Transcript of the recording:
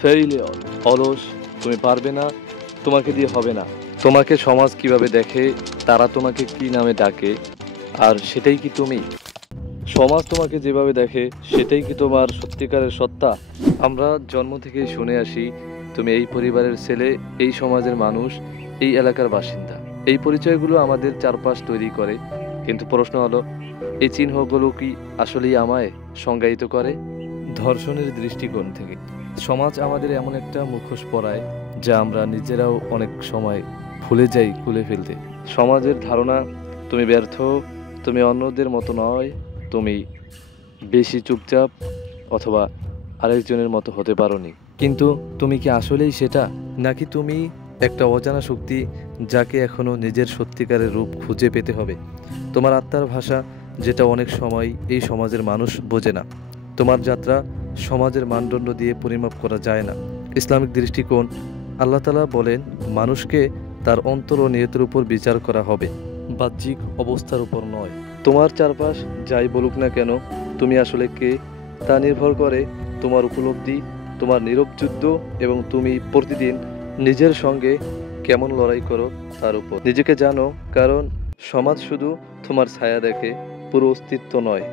Failure, অলস, তুমি পারবে না, তোমাকে দিয়ে হবে না। তোমাকে সমাজ কিভাবে দেখে, তারা তোমাকে কি নামে ডাকে, আর সেটাই কি তুমি? সমাজ তোমাকে যেভাবে দেখে সেটাই কি তোমার সত্যিকারের সত্তা? আমরা জন্ম থেকেই শুনে আসি তুমি এই পরিবারের ছেলে, এই সমাজের মানুষ, এই এলাকার বাসিন্দা। এই পরিচয়গুলো আমাদের চারপাশ তৈরি করে, কিন্তু প্রশ্ন হলো, এই চিহ্নগুলো কি আসলেই আমায় সংজ্ঞায়িত করে? ধর্ষণের দৃষ্টিকোণ থেকে সমাজ আমাদের এমন একটা মুখোশ পরায় যা আমরা নিজেরাও অনেক সময় ভুলে যাই খুলে ফেলতে। সমাজের ধারণা, তুমি ব্যর্থ, তুমি অন্যদের মতো নয়, তুমি বেশি চুপচাপ, অথবা আরেকজনের মতো হতে পারোনি। কিন্তু তুমি কি আসলেই সেটা, নাকি তুমি একটা অজানা শক্তি যাকে এখনো নিজের সত্যিকারের রূপ খুঁজে পেতে হবে? তোমার আত্মার ভাষা, যেটা অনেক সময় এই সমাজের মানুষ বোঝে না। তোমার যাত্রা সমাজের মানদণ্ড দিয়ে পরিমাপ করা যায় না। ইসলামিক দৃষ্টিকোণ, আল্লাহ তাআলা বলেন মানুষকে তার অন্তর ও নিয়তের উপর বিচার করা হবে, বাহ্যিক অবস্থার উপর নয়। তোমার চারপাশ যাই বলুক না কেন, তুমি আসলে কে তা নির্ভর করে তোমার উপলব্ধি, তোমার নীরব যুদ্ধ, এবং তুমি প্রতিদিন নিজের সঙ্গে কেমন লড়াই করো তার উপর। নিজেকে জানো, কারণ সমাজ শুধু তোমার ছায়া দেখে, পুরো অস্তিত্ব নয়।